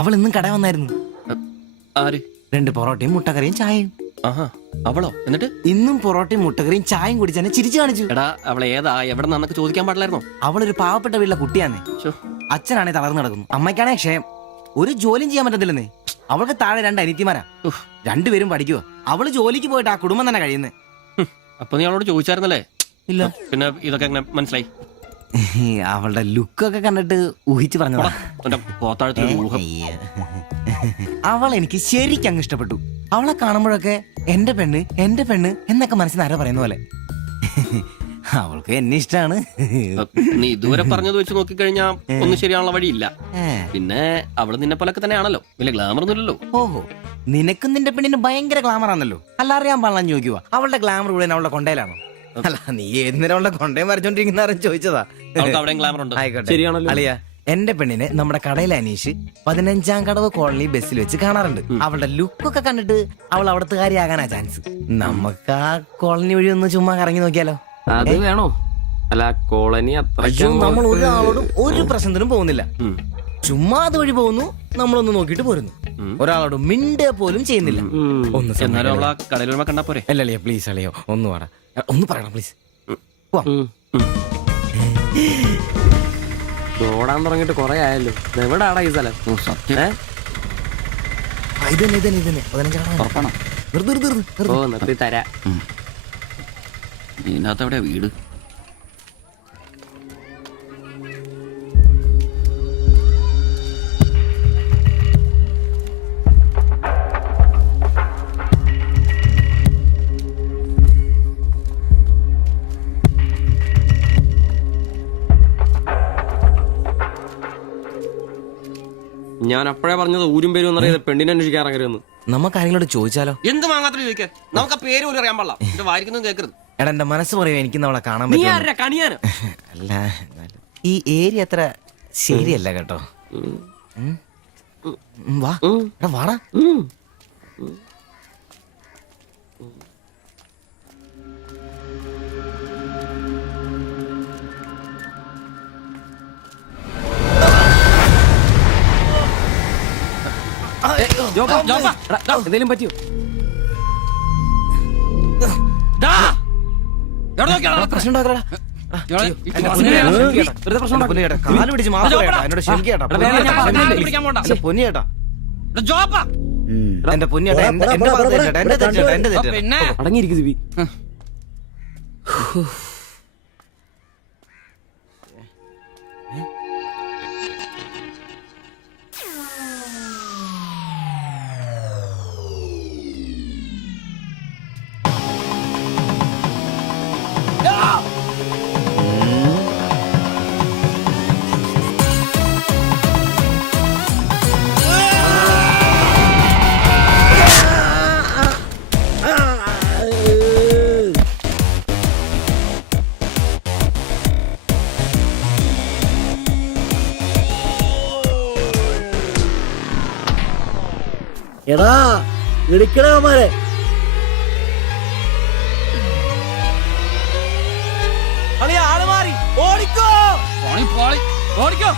അവൾ ഇന്നും കട വന്നായിരുന്നു. ആര്? 2 പൊറോട്ടയും മുട്ടക്കറിയും ചായയും. അവളോ? എന്നിട്ട് ഇന്നും പൊറോട്ടയും മുട്ടക്കറിയും ചായയും കുടിച്ച് എന്നെ ചിരിച്ചു കാണിച്ചു. എടാ, അവളെ ഏതാ, എവിടെ നിന്നൊക്കെ ചോദിക്കാൻ പാടില്ലായിരുന്നോ? അവളൊരു പാവപ്പെട്ട വീട്ടിലെ കുട്ടിയാന്നേ. അച്ഛനാണെ തളർന്നു നടക്കുന്നു, അമ്മയ്ക്കാണെ ക്ഷയം. ഒരു ജോലിയും ചെയ്യാൻ പറ്റത്തില്ലെന്നേ. അവൾക്ക് താഴെ 2 അനിയത്തിമാരാ. 2 പേരും പഠിക്കുക. അവള് ജോലിക്ക് പോയിട്ട് ആ കുടുംബം തന്നെ കഴിയുന്നേ. അപ്പൊ നീ അവളോട് ചോദിച്ചായിരുന്നല്ലേ? ഇല്ല. പിന്നെ ഇതൊക്കെ എങ്ങനെ മനസ്സിലായി? അവളുടെ ലുക്കൊക്കെ കണ്ടിട്ട് ഊഹിച്ചു പറഞ്ഞതാ. അവൾ എനിക്ക് ശരിക്കും അങ്ങ് ഇഷ്ടപ്പെട്ടു. അവളെ കാണുമ്പോഴൊക്കെ എന്റെ പെണ്ണ് എന്നൊക്കെ മനസ്സിൽ ആരോ പറയുന്ന പോലെ. അവൾക്ക് എന്നെ ഇഷ്ടാണ്. നീ ഇതുവരെ പറഞ്ഞത് വെച്ച് നോക്കിക്കഴിഞ്ഞാ ഒന്നും ശരിയാനുള്ള വഴിയില്ല. പിന്നെ അവള് നിന്നെ പോലൊക്കെ തന്നെയാണല്ലോ, വലിയ ഗ്ലാമർ ഒന്നുമില്ലല്ലോ. ഓഹോ, നിനക്കും നിന്റെ പെണ്ണിന് ഭയങ്കര ഗ്ലാമർ ആണല്ലോ. അല്ല, അറിയാൻ പാടില്ലാന്ന് ചോദിക്കുക. അവളുടെ ഗ്ലാമർ കൂടെ അവളുടെ കൊണ്ടയിലാണോ? അല്ല, നീ ഏതിനേരം അവളുടെ കൊണ്ടയും വരച്ചോണ്ടിരിക്കുന്ന ചോദിച്ചതാ. ശരിയാണല്ലോ. അളിയ, എന്റെ പെണ്ണിനെ നമ്മുടെ കടയിലെ അനീഷ് 15-ാം കടവ് കോളനി ബസ്സിൽ വെച്ച് കാണാറുണ്ട്. അവളുടെ ലുക്കൊക്കെ കണ്ടിട്ട് അവൾ അവിടുത്തെ കാര്യമാകാനാ ചാൻസ്. നമുക്ക് ആ കോളനി വഴി ഒന്ന് ചുമ്മാ കറങ്ങി നോക്കിയാലോ? അത് വേണോ? അല്ല, കോളനി നമ്മൾ ഒരാളോടും ഒരു പ്രശ്നത്തിനും പോകുന്നില്ല. ചുമ്മാ അതുവഴി പോകുന്നു, നമ്മളൊന്ന് നോക്കിട്ട് പോരുന്നു. ഒരാളോട് മിണ്ടേ പോലും ചെയ്യുന്നില്ല. അല്ലളിയ, പ്ലീസ് അളിയോ, ഒന്ന് പറയണം പ്ലീസ്. ഓടാൻ തുടങ്ങിട്ട് കൊറേ ആയല്ലോ. എവിടാടാ ഈ സ്ഥലം? നിർത്തി തരാ. ഇതിനകത്തെവിടെയാ വീട്? ഞാൻ അപ്പോഴേ പറഞ്ഞത് ഊരും പേരും എന്നറിയാതെ പെണ്ണിനെ അന്വേഷിക്കാൻ ഇറങ്ങരുതെന്ന്. നമുക്ക് ആരെങ്കിലും ചോദിച്ചാലോ? എന്ത് മാങ്ങാത്ര ചോദിക്കാൻ? നമുക്ക് പേര് പോലും അറിയാൻ പാടില്ല. എന്റെ വായിക്കുന്നത് കേൾക്കരുത്. എടാ, എന്റെ മനസ്സ് പറയും എനിക്ക് നമ്മളെ കാണാൻ പറ്റും. അല്ല, ഈ ഏരിയ അത്ര ശരിയല്ല കേട്ടോ. വാടാ. എന്തേലും പറ്റിയോ? അടങ്ങിയിരിക്കും ദിവി. എടാ, ഇടിക്കണമാരെ ആള് മാറി. ഓടിക്കോ, ഓടിക്കോ.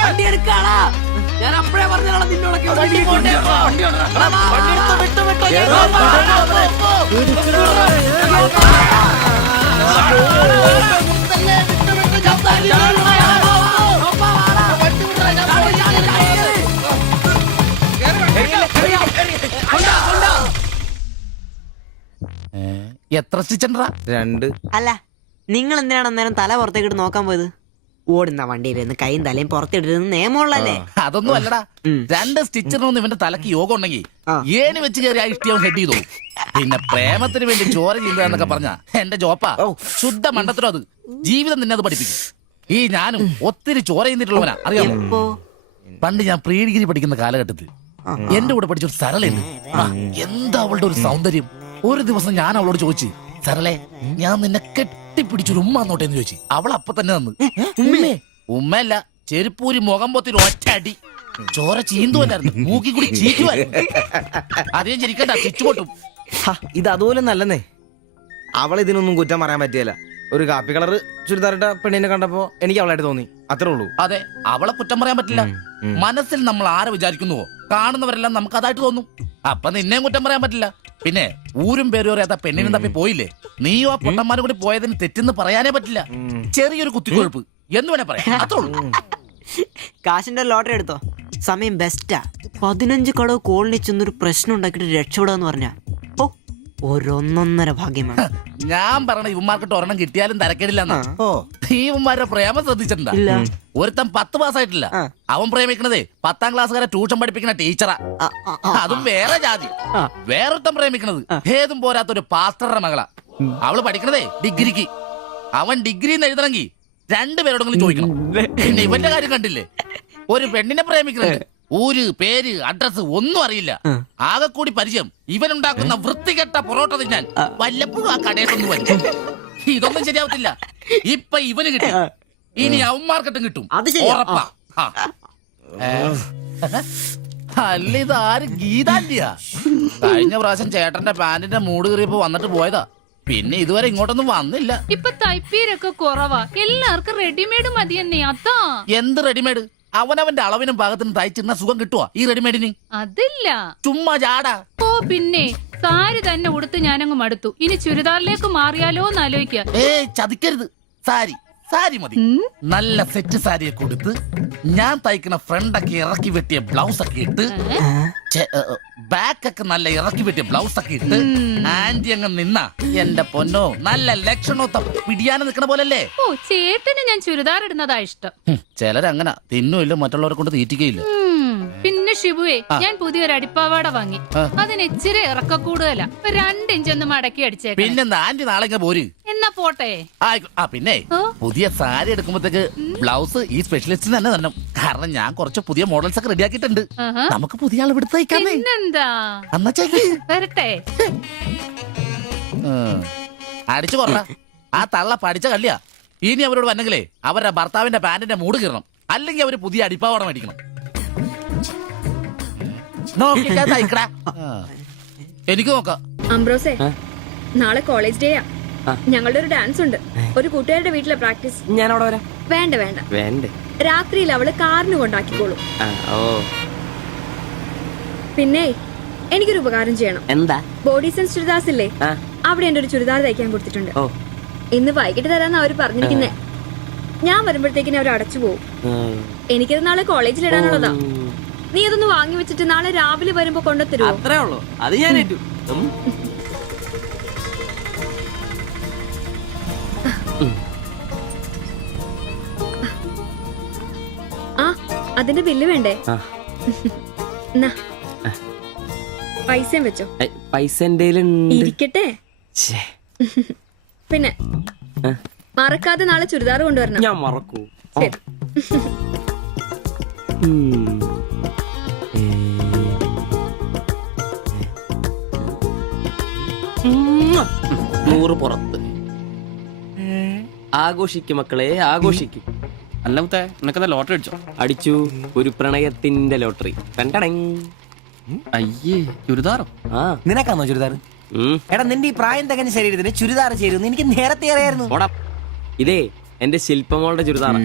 വണ്ടി എടുക്കാടാ. ഞാൻ അപ്പഴേ പറഞ്ഞാണ് നിന്നോടൊക്കെ. എത്ര സ്റ്റിച്ചണ്ടാ? 2. അല്ല, നിങ്ങൾ എന്തിനാണ് അന്നേരം തല പുറത്തേക്കിട്ട് നോക്കാൻ പോയത്? ഓടുന്ന വണ്ടിയിലിരുന്ന് കൈയും തലയും പുറത്തിട്ടിരുന്ന് നിയമമുള്ളല്ലേ? അതൊന്നും അല്ലടാ. 2 സ്റ്റിച്ചറിനൊന്നും ഇവന്റെ തലക്ക് യോഗം ഉണ്ടെങ്കിൽ ഏണി വെച്ച് കയറി ആ ഇഷ്ടിയാവും ഹെഡ് ചെയ്തോ. പിന്നെ പ്രേമത്തിന് വേണ്ടി ചോര ചെയ്യുന്നതെന്നൊക്കെ പറഞ്ഞ എന്റെ ജോപ്പാ ശുദ്ധ മണ്ടത്തരം. അത് ജീവിതം നിന്നെ അത് പഠിപ്പിക്കും. ഈ ഞാനും ഒത്തിരി ചോര ചെയ്തിട്ടുള്ളവനാ അറിയാമോ? ഇപ്പോ പണ്ട് ഞാൻ പ്രീ ഡിഗ്രി പഠിക്കുന്ന കാലഘട്ടത്തിൽ എന്റെ കൂടെ പഠിച്ച ഒരു സരളയുണ്ട്. എന്താ അവളുടെ ഒരു സൗന്ദര്യം. ഒരു ദിവസം ഞാൻ അവളോട് ചോദിച്ചു, സരളെ ഞാൻ നിന്നെ കെട്ടിപ്പിടിച്ചൊരു ഉമ്മ എന്നോട്ടെന്ന് ചോദിച്ചു. അവൾ അപ്പൊ തന്നെ തന്നു. ഉമ്മയല്ല, ചെരുപ്പൂരി മുഖം പൊത്തി ഒറ്റ അടി. ചോര ചീന്തുവല്ലായിരുന്നു, മൂക്കി കൂടി ചീറ്റുമായിരുന്നു. അതേ ചിരിക്കണ്ട, ചുറ്റുപൊട്ടും. ഇത് അതുപോലെ നല്ലെന്നേ. അവൾ ഇതിനൊന്നും കുറ്റം പറയാൻ പറ്റിയല്ല. ഒരു കാപ്പി കളർ ചുരിദാറിട്ട പെണ്ണിനെ കണ്ടപ്പോ എനിക്ക് അവളായിട്ട് തോന്നി, അത്രേ ഉള്ളൂ. അതെ, അവളെ കുറ്റം പറയാൻ പറ്റില്ല. മനസ്സിൽ നമ്മൾ ആരെ വിചാരിക്കുന്നുവോ കാണുന്നവരെല്ലാം നമുക്ക് അതായിട്ട് തോന്നും. അപ്പൊ നിന്നെയും കുറ്റം പറയാൻ പറ്റില്ല. പിന്നെ ഊരും പേരും അറിയാത്ത പെണ്ണിനും തപ്പി പോയില്ലേ, നീയോ ആ പൊട്ടന്മാരും കൂടി പോയതിന് തെറ്റെന്ന് പറയാനേ പറ്റില്ല. ചെറിയൊരു കുത്തിക്കൊഴുപ്പ് എന്ന് വേണേ പറയാം, അത്രേ ഉള്ളൂ. കാശിന്റെ ലോട്ടറി എടുത്തോ, സമയം ബെസ്റ്റാ. 15 കടവ് കോളനി ചെന്നൊരു പ്രശ്നം ഉണ്ടാക്കിയിട്ട് രക്ഷപ്പെടാന്ന് പറഞ്ഞാ ഓ ഒരൊന്നൊന്നര ഭാഗ്യമാണ്. ഞാൻ പറഞ്ഞ ഇവന്മാർക്കിട്ട് ഒരെണ്ണം കിട്ടിയാലും തരക്കേടില്ലെന്നാ. ഓ ഇവന്മാരുടെ പ്രേമം ശ്രദ്ധിച്ചിട്ടുണ്ടാ? ഇല്ല. ഒരുത്തൻ 10 പാസ്സായിട്ടില്ല. അവൻ പ്രേമിക്കണതേ 10ാം ക്ലാസ്സുകാരെ ട്യൂഷൻ പഠിപ്പിക്കുന്ന ടീച്ചറാ. അതും വേറെ ജാതി. വേറൊരുത്തൻ പ്രേമിക്കണത് ഏതും പോരാത്തൊരു പാസ്റ്ററുടെ മകളാ. അവള് പഠിക്കണതേ ഡിഗ്രിക്ക്. അവൻ ഡിഗ്രി എഴുതണമെങ്കിൽ 2 പേരോടെങ്കിലും ചോദിക്കണം. പിന്നെ ഇവന്റെ കാര്യം കണ്ടില്ലേ, ഒരു പെണ്ണിനെ പ്രേമിക്കുന്നുണ്ട്, ഊര് പേര് അഡ്രസ് ഒന്നും അറിയില്ല. ആകെ കൂടി പരിചയം ഇവനുണ്ടാക്കുന്ന വൃത്തികെട്ട പൊറോട്ട തിന്നാൻ വല്ലപ്പോഴും ആ കടയിലൊന്നും വരും. ഇതൊന്നും ശരിയാവത്തില്ല. ഇപ്പൊ ഇവന് കിട്ടും, ഇനി അവന്മാർക്കിട്ടും കിട്ടും. അത് ശരിയാ. ഉറപ്പാ. അല്ല, ഇത് ആര് ഗീതാന്റിയാ? കഴിഞ്ഞ പ്രാവശ്യം ചേട്ടന്റെ പാന്റിന്റെ മൂട് കയറിയപ്പോ വന്നിട്ട് പോയതാ. പിന്നെ ഇതുവരെ ഇങ്ങോട്ടൊന്നും വന്നില്ല. ഇപ്പൊ തയ്പ്പീരൊക്കെ കുറവാ, എല്ലാവർക്കും റെഡിമെയ്ഡ് മതിയെന്നേ. അതാ. എന്ത് റെഡിമെയ്ഡ്? അവനവന്റെ അളവിനും പാകത്തിനും തയ്ച്ചിരുന്ന സുഖം കിട്ടുവാ ഈ റെഡിമെയ്ഡിന്? അതില്ല. ചുമ്മാ ജാടാ. ഓ പിന്നെ സാരി തന്നെ ഉടുത്ത് ഞാനങ്ങ് മടുത്തു. ഇനി ചുരിദാറിലേക്ക് മാറിയാലോ എന്ന് ആലോചിക്കുക. ചതിക്കരുത്. സാരി സാരി മതി. നല്ല സെറ്റ് സാരിയെ കൊടുത്ത് ഞാൻ തയ്ക്കുന്ന ഫ്രണ്ടൊക്കെ ഇറക്കി വെട്ടിയ ബ്ലൗസ് ഒക്കെ ഇട്ട്, ബാക്കൊക്കെ നല്ല ഇറക്കി വെട്ടിയ ബ്ലൗസ് ഒക്കെ ഇട്ട് ആന്റി അങ്ങ് നിന്ന എന്റെ പൊന്നോ നല്ല ലക്ഷണോ പിടിയാനെ നിക്കണ പോലല്ലേ. ഓ ചേട്ടന് ഞാൻ ചുരിദാർ ഇടുന്നതാ ഇഷ്ടം. ചിലരങ്ങനെ തിന്നുമില്ല, മറ്റുള്ളവരെ കൊണ്ട് തീറ്റിക്കയില്ല. പിന്നെ ഷിബുവേ, ഞാൻ പുതിയൊരു അടിപ്പാവാട വാങ്ങി. അതിന് ഇച്ചിരി ഇറക്ക കൂടുതലാ. 2 ഇഞ്ച് ഒന്ന് മടക്കി അടിച്ചേക്കാം. പിന്നെന്താ ആന്റി നാളെ പോര്. എന്നാ പോട്ടെ. പിന്നെ പുതിയ സാരി എടുക്കുമ്പോഴത്തേക്ക് ബ്ലൗസ് ഈ സ്പെഷ്യലിസ്റ്റിന് തന്നെ തന്നെ. കാരണം ഞാൻ കുറച്ച് പുതിയ മോഡൽസ് ഒക്കെ റെഡിയാക്കിയിട്ടുണ്ട്. നമുക്ക് പുതിയ ആൾ എടുത്ത് തയ്ക്കാമേ. പിന്നെന്താ, എന്നാ ചേച്ചി വരട്ടെ. അടിച്ചു കൊറ. ആ തള്ള പഠിച്ച കല്യാ. ഇനി അവരോട് വന്നെങ്കിലേ അവരുടെ ഭർത്താവിന്റെ പാന്റിന്റെ മൂട് കീറണം, അല്ലെങ്കിൽ അവര് പുതിയ അടിപ്പാവാട മേടിക്കണം. നോക്കിക്കാ തയ്ക്കടാ. എനിക്ക് നോക്കാം. അംബ്രോസേ, നാളെ കോളേജ് ഡേയാ. ഞങ്ങളുടെ ഒരു ഡാൻസ് ഉണ്ട്. ഒരു കൂട്ടുകാരുടെ വീട്ടിലെ പ്രാക്ടീസ്. ഞാൻ അവിടെ വരാം. വേണ്ട വേണ്ട, വേണ്ടേ? രാത്രിയിൽ അവള് കാറിന് കൊണ്ടാക്കിക്കോളൂ. ഓ പിന്നെ എനിക്കൊരു ഉപകാരം ചെയ്യണം. എന്താ? ബോഡി സെൻസ് ചുരിദാർസ് ഇല്ലേ, അവിടെ എന്റെ ഒരു ചുരിദാർ തയ്ക്കാൻ കൊടുത്തിട്ടുണ്ട്. ഇന്ന് വൈകിട്ട് തരാന്ന് അവര് പറഞ്ഞിരിക്കുന്നേ. ഞാൻ വരുമ്പോഴത്തേക്കിന് അവർ അടച്ചു പോകും. എനിക്കത് നാളെ കോളേജിൽ ഇടാനുള്ളതാ. നീ അതൊന്ന് വാങ്ങി വെച്ചിട്ട് നാളെ രാവിലെ വരുമ്പോ കൊണ്ടുത്തരുമോ? അത്രേ ഉള്ളൂ, അത് ഞാൻ ഏറ്റു. ആ, അതിന്റെ ബില്ല് വേണ്ടേ? എന്നാ പൈസയും വെച്ചോ. പൈസ എന്റെ ഇരിക്കട്ടെ. പിന്നെ മറക്കാതെ നാളെ ചുരിദാർ കൊണ്ടുവരണം. ഞാൻ മറക്കൂ. ശരി. 100 പുറത്ത്. ആഘോഷിക്കും മക്കളെ, ആഘോഷിക്കും. അല്ല മുത്തേ, നിനക്കെന്താ ലോട്ടറി അടിച്ചോ? അടിച്ചു, ഒരു പ്രണയത്തിന്റെ ലോട്ടറി. അയ്യേ, ചുരിദാറോ? നിനക്കാന്നോ ചുരിദാർ? എടാ നിന്റെ ഈ പ്രായം തികഞ്ഞ ശരീരത്തിന് ചുരിദാർ ചേരുന്നു എനിക്ക് നേരത്തെ അറിയായിരുന്നു. ഇതേ എന്റെ ശില്പമോളുടെ ചുരിദാറ.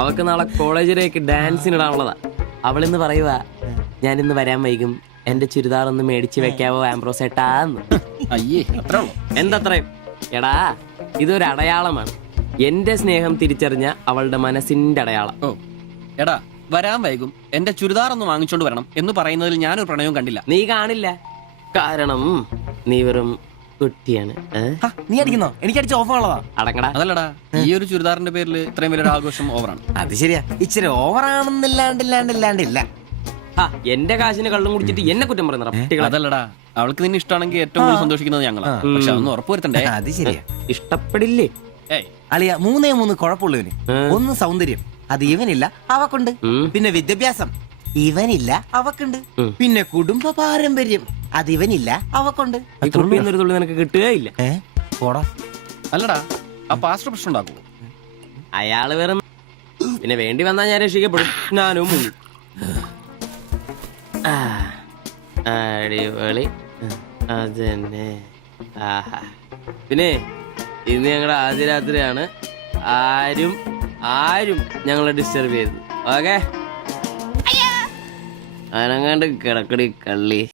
അവൾക്ക് നാളെ കോളേജിലേക്ക് ഡാൻസിനിടാനുള്ളതാ. അവളിന്ന് പറയുവാ, ഞാനിന്ന് വരാൻ വൈകും, എന്റെ ചുരിദാർ ഒന്ന് മേടിച്ചു വെക്കാവോ ആംബ്രോസേട്ടാന്ന്. അയ്യേ, അത്ര ഉള്ളു. എന്തത്രയും? എടാ ഇതൊരു അടയാളമാണ്. എന്റെ സ്നേഹം തിരിച്ചറിഞ്ഞ അവളുടെ മനസ്സിന്റെ അടയാളം. ഓ എടാ, വരാൻ വൈകും, എന്റെ ചുരിദാർ ഒന്ന് വാങ്ങിച്ചോണ്ട് വരണം എന്ന് പറയുന്നതിൽ ഞാനൊരു പ്രണയവും കണ്ടില്ല. നീ കാണില്ല, കാരണം നീ വെറും കുട്ടിയാണ്. നീ അടിക്കുന്നോ? എനിക്ക് അടിച്ച ഓഫറുള്ളതാ. അടങ്ങടാ. അതല്ലടാ, ഈ ഒരു ചുരിദാറിന്റെ പേരിൽ ഇത്രയും വലിയൊരു ആഘോഷം ഓവറാണ്. അത് ശരിയാ, ഇച്ചിരി ഓവറാണെന്നില്ലാണ്ടില്ല. എന്റെ കാശിന് കള്ളും കുടിച്ചിട്ട് എന്നെ കുറ്റം പറയുന്ന. അതല്ലടാ, അവൾക്ക് നിന്നെ ഇഷ്ടമാണെങ്കിൽ ഏറ്റവും കൂടുതൽ സന്തോഷിക്കുന്നത് ഞങ്ങളാ. പക്ഷെ അതൊന്ന് ഉറപ്പുവരുത്തണ്ടേ. അത് ശരിയാ. ഇഷ്ടപ്പെടില്ലേ? ഏയ് അളിയ 3 കുഴപ്പമുള്ളവന്. ഒന്ന് സൗന്ദര്യം, അത് ഇവനില്ല അവക്കുണ്ട്. പിന്നെ വിദ്യാഭ്യാസം, ഇവനില്ല അവക്കുണ്ട്. പിന്നെ കുടുംബ പാരമ്പര്യം, അത് ഇവനില്ല അവക്കുണ്ട്. ഈ കുപ്പിയിൽ നിന്നൊരു തുള്ളി നിനക്ക് കിട്ടുകയില്ല. പോടാ. അല്ലടാ ആ പാസ്റ്റർ പ്രശ്നം ഉണ്ടാക്കുമോ? അയാള് വേറെ പിന്നെ വേണ്ടി വന്നാൽ ഞാൻ രക്ഷിക്കപ്പെടും. ഞാനും മുങ്ങും. അടിപൊളി. അതന്നെ. ആഹാ. പിന്നെ ഇന്ന് ഞങ്ങളുടെ ആദ്യ രാത്രിയാണ്. ആരും ഞങ്ങളെ ഡിസ്റ്റർബ് ചെയ്തു. ഓക്കെ, അനങ്ങാണ്ട് കിടക്കടി കള്ളി.